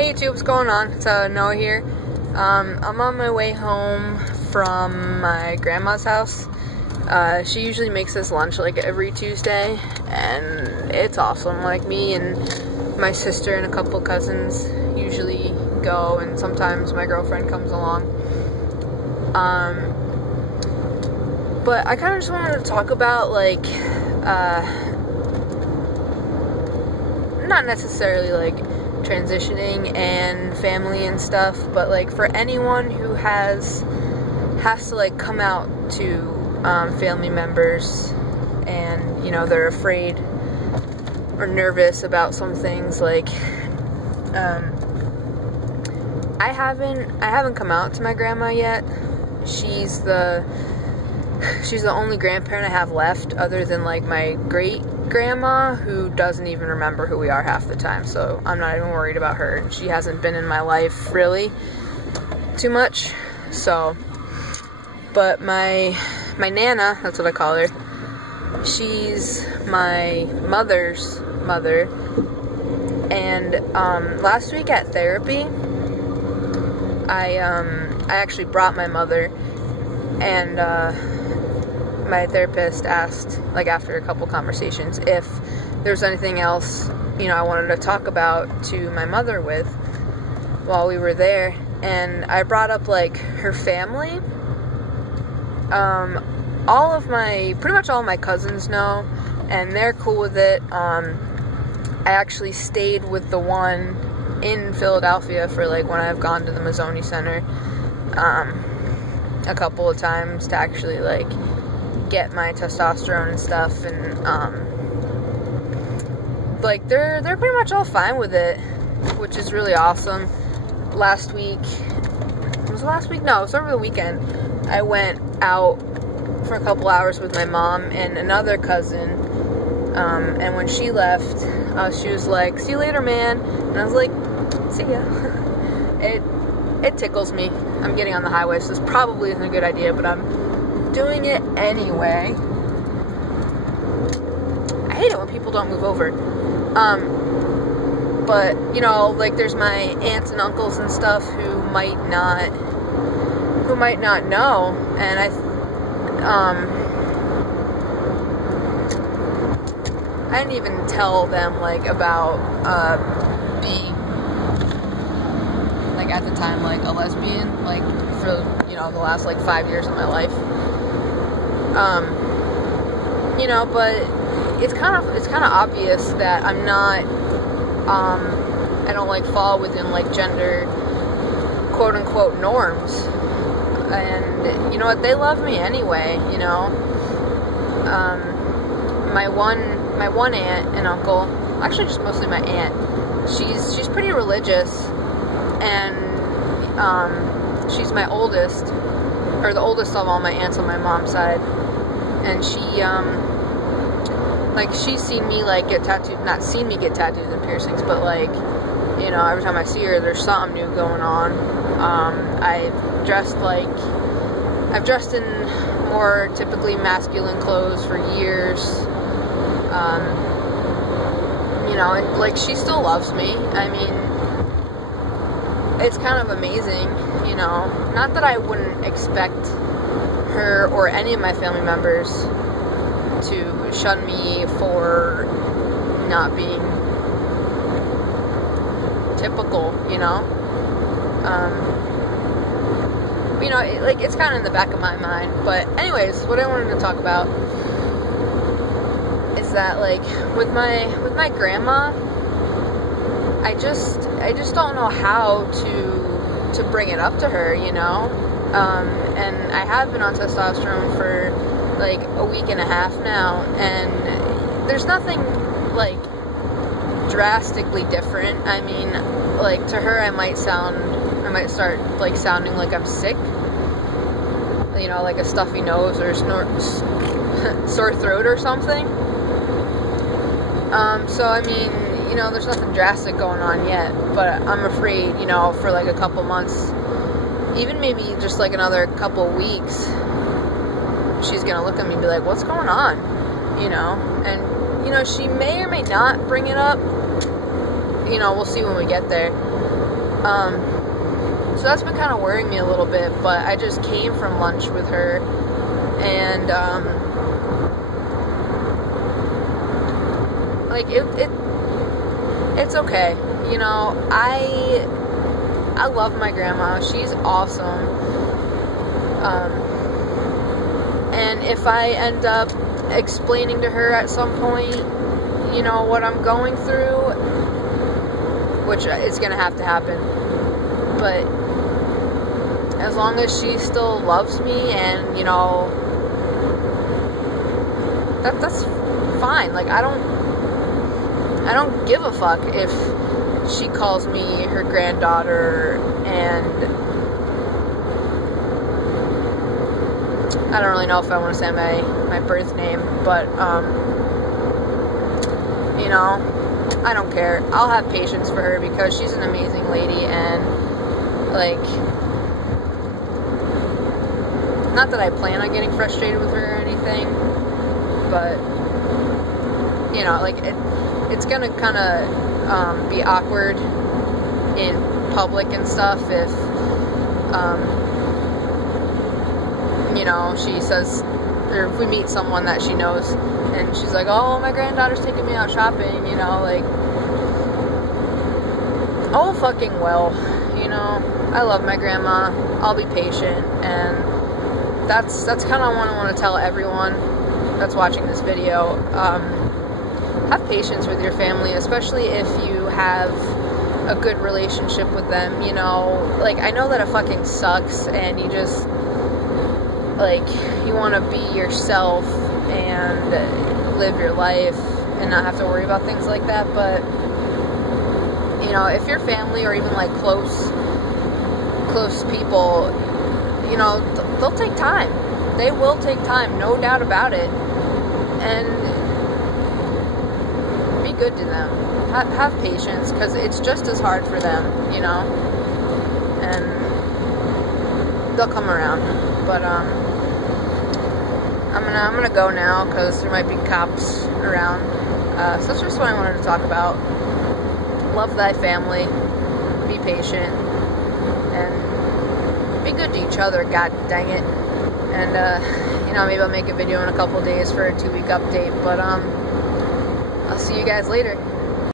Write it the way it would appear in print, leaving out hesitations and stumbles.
Hey YouTube, what's going on? It's Noah here. I'm on my way home from my grandma's house. She usually makes us lunch like every Tuesday, and it's awesome. Like, me and my sister and a couple cousins usually go, and sometimes my girlfriend comes along. But I kind of just wanted to talk about, like, not necessarily like transitioning and family and stuff, but like for anyone who has to like come out to family members, and you know, they're afraid or nervous about some things. Like I haven't come out to my grandma yet. She's the only grandparent I have left, other than like my great grandma, who doesn't even remember who we are half the time, so I'm not even worried about her. She hasn't been in my life really too much. So, but my Nana, that's what I call her, she's my mother's mother, and last week at therapy, I actually brought my mother, and my therapist asked, like after a couple conversations, if there's anything else, you know, I wanted to talk about to my mother with while we were there. And I brought up like her family. Pretty much all of my cousins know, and they're cool with it. I actually stayed with the one in Philadelphia for like when I've gone to the Mazzoni Center a couple of times to actually like get my testosterone and stuff, and like they're pretty much all fine with it, which is really awesome. Last week, was it last week? No, it was over the weekend. I went out for a couple hours with my mom and another cousin, and when she left, she was like, "See you later, man," and I was like, "See ya." It tickles me. I'm getting on the highway, so this probably isn't a good idea, but I'm doing it anyway. I hate it when people don't move over. But you know, like there's my aunts and uncles and stuff who might not know, and I didn't even tell them like about being, like at the time, like a lesbian, like for, you know, the last like 5 years of my life. You know, but it's kind of obvious that I'm not, I don't like fall within like gender quote unquote norms, and you know what, they love me anyway, you know. My one aunt and uncle, actually just mostly my aunt, she's pretty religious, and she's my oldest, or the oldest of all my aunts on my mom's side, and she, like, she's seen me, like, get tattooed, not seen me get tattoos and piercings, but, like, you know, every time I see her, there's something new going on. I've dressed in more typically masculine clothes for years, you know, and, like, she still loves me. I mean, it's kind of amazing, you know. Not that I wouldn't expect her or any of my family members to shun me for not being typical, you know. You know, it's kind of in the back of my mind. But anyways, what I wanted to talk about is that, like, with my grandma, I just don't know how to bring it up to her, you know. And I have been on testosterone for like a week and a half now, and there's nothing like drastically different. I mean, like, to her I might start like sounding like I'm sick, you know, like a stuffy nose or sore throat or something. So I mean, you know, there's nothing drastic going on yet, but I'm afraid, you know, for like a couple months, even maybe just like another couple weeks, she's gonna look at me and be like, "What's going on?" You know, and you know, she may or may not bring it up. You know, we'll see when we get there. So that's been kind of worrying me a little bit, but I just came from lunch with her, and, like, it's okay, you know. I love my grandma. She's awesome. And if I end up explaining to her at some point, you know, what I'm going through, which is gonna have to happen, but as long as she still loves me, and, you know, that's fine. Like, I don't give a fuck if she calls me her granddaughter, and I don't really know if I want to say my birth name, but, you know, I don't care. I'll have patience for her because she's an amazing lady, and, like, not that I plan on getting frustrated with her or anything, but, you know, like, it's gonna kind of be awkward in public and stuff if, you know, she says, or if we meet someone that she knows, and she's like, oh, my granddaughter's taking me out shopping, you know, like, oh, fucking well, you know, I love my grandma, I'll be patient, and that's kind of what I want to tell everyone that's watching this video. Have patience with your family, especially if you have a good relationship with them, you know. Like, I know that it fucking sucks, and you just, like, you want to be yourself and live your life and not have to worry about things like that, but, you know, if your family or even, like, close people, you know, they'll take time. They will take time, no doubt about it. And be good to them. Have patience, because it's just as hard for them, you know. And they'll come around. But I'm gonna go now because there might be cops around. So that's just what I wanted to talk about. Love thy family. Be patient. And be good to each other, god dang it. And, you know, maybe I'll make a video in a couple days for a 2-week update, but, I'll see you guys later.